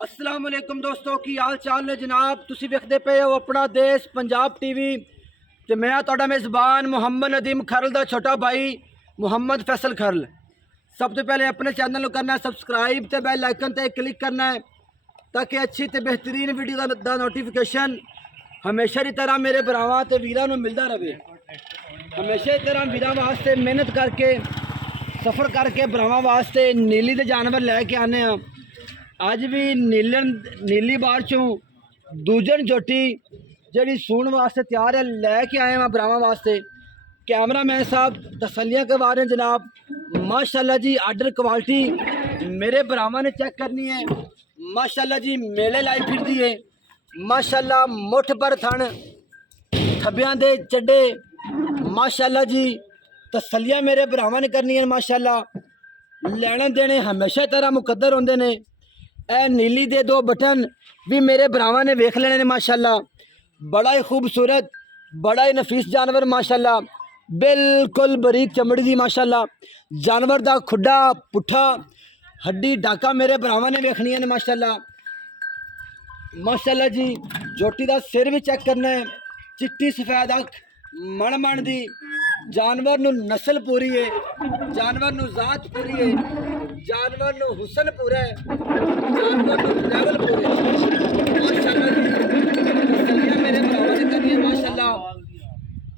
अस्सलाम वालेकुम दोस्तों की हाल चाल ने जनाब। तुसी वेखदे पे हो अपना देश पंजाब टीवी ते मैं तुहाडा मेज़बान मुहम्मद नदीम खरल दा छोटा भाई मुहम्मद फैसल खरल। सब तो पहले अपने चैनल को करना है सब्सक्राइब ते बेल आइकन ते क्लिक करना है ताकि अच्छी ते बेहतरीन वीडियो दा नोटिफिकेशन हमेशा की तरह मेरे भरावां ते वीरां नूं मिलदा रहे। हमेशा की तरह वीरां वास्ते मेहनत करके सफ़र करके भरावां वास्ते नीली दे जानवर लैके आने हैं। अज भी नीली बार चों दूजन जोटी जी सून वास्ते तैयार है लैके आए हैं भरावां वास्ते। कैमरा मैन साहब तसलियाँ करवा रहे हैं जनाब। माशाल्लाह जी आर्डर क्वालिटी मेरे भरावां ने चेक करनी है। माशाल्लाह जी मेले लाई फिरदी है। माशाल्लाह मुठ पर थन थब्बियां दे चड्डे। माशाल्लाह जी तसलियाँ मेरे भरावां ने करनी है। माशाल्लाह लैने देने हमेशा तरह मुकद्दर होंदे ने। ए नीली दे दो बटन भी मेरे भरावां ने वेख लेने ने। माशाल्लाह बड़ा ही खूबसूरत बड़ा ही नफीस जानवर। माशाल्लाह बिल्कुल बरीक चमड़ी दी। माशाल्लाह जानवर दा खुड्डा पुट्ठा हड्डी डाका मेरे भरावां ने वेखनी है। माशाल्लाह माशाल्लाह जी जोटी दा सिर भी चेक करना है। चिट्टी सफेद अख मण दी। जानवर नू नस्ल पूरी है, जानवर नू जात पूरी है, जानवर नू हुसन पूरा है, जानवर नू लेवल पूरे। माशाल्लाह जी तसलियां मेरे भरावां ने करनी है। माशाल्लाह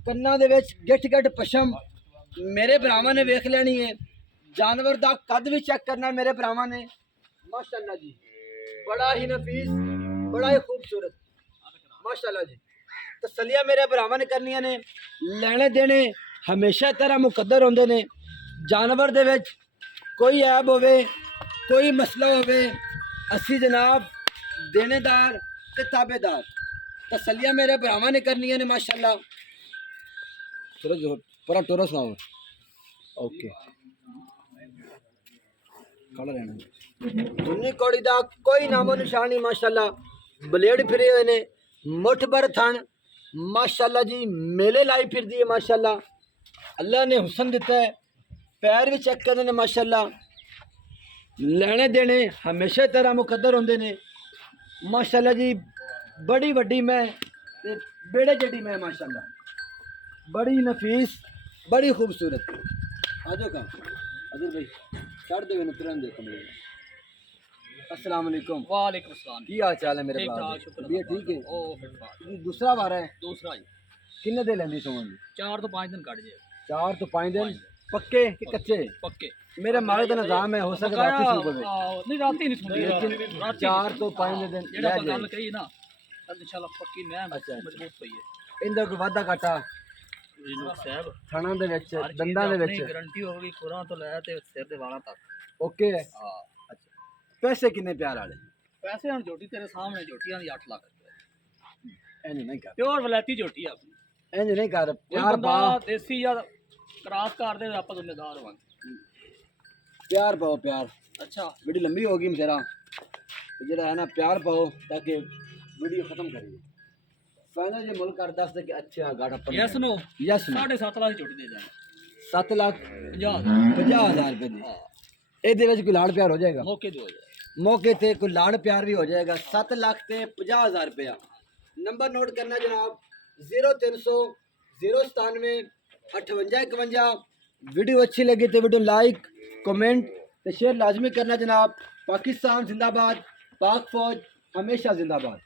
कन्ना दे विच गिट गिट पशम मेरे भरावां ने वेख लेनी है। जानवर दा कद भी चेक करना मेरे भरावां ने। माशाल्लाह जी बड़ा ही नफीस बड़ा ही खूबसूरत। माशाल्लाह जी तसलियां मेरे भरावां ने करनियां ने। लैने देने हमेशा तरह मुकद्दर होंदे ने। जानवर दे विच कोई ऐब होवे कोई मसला होवे असी जनाब देनेदार ते ताबेदार। तसलियां मेरे भरावां ने करनियां ने। माशाल्लाह पूरा टोरा सुनाओ। ओके खड़ा रहना। दुनी कौड़ी दा कोई नामो निशान नहीं। माशाल्लाह ब्लेड फिरे हुए ने मुठ पर थन। माशाल्लाह जी मेले लाई फिरदी है। माशाल्लाह अल्लाह ने हुसन दिता है। पैर भी चेक करने ने। माशाल्लाह लेने देने हमेशा तरह मुकद्दर होंदे ने। माशाल्लाह जी बड़ी वड्डी मैं ते बेड़े जड़ी मैं। माशाल्लाह बड़ी नफीस बड़ी खूबसूरत। आजो का अजर भाई चढ़ दे न तुरंत दे कमरे। अस्सलाम वालेकुम। वालेकुम अस्सलाम। की हाल चाल है मेरे ठीक भरा? ठाक शुक्र ये ठीक है। ओ फिट फाट। दूसरा बार है दूसरा जी किन्ने दे लेंदी सोन? 4 तो 5 दिन कट जाए। 4 तो 5 दिन पक्के कि कच्चे? पक्के मेरा मारे का निजाम है हो सकता है रात शुरू होवे। नहीं राती नहीं सुनदी लेकिन राती 4 तो 5 दिन जेड़ा रह गल जाए। कही ना अब इंशाल्लाह पक्की मैं अच्छा। मजबूत पई है। इंदा कोई वादा घाटा जी साहब थाना दे विच हर चीज़ दंदां दे अपनी विच गारंटी होगी खुरां तो ले ते सिर दे वाला तक। ओके है। हां अच्छा पैसे किन्ने प्यार वाले? पैसे हम झोटी तेरे सामने झोटियां दी 8 लाख रुपए इंज नहीं कर प्योर वलैती झोटी है अपनी। इंज नहीं कर कोई प्यार बंदा पा देसी या क्रॉस कर दे आपा जिम्मेदार होवांगे। प्यार पाओ प्यार। अच्छा वीडियो लंबी होगी मेरा जेड़ा है ना प्यार पाओ ताकि वीडियो खत्म करिए। फाइनल जे मुल्क कर दस दे कि अच्छा गाड़ा पर यस नो यस 7.5 लाख झोटी दे जाए 7 लाख 50,000 50,000 रुपए दी। हाँ ਇਹਦੇ ਵਿੱਚ ਕੋਈ ਲਾੜ ਪਿਆਰ ਹੋ ਜਾਏਗਾ मौके दे हो जाए। मौके ते कोई लाड़ प्यार भी हो जाएगा। 7 लाख ते 50,000 रुपया। नंबर नोट करना जनाब 0300 097 58 51। वीडियो अच्छी लगी तो वीडियो लाइक कमेंट तो शेयर लाजमी करना जनाब। पाकिस्तान जिंदाबाद पाक फौज हमेशा जिंदाबाद।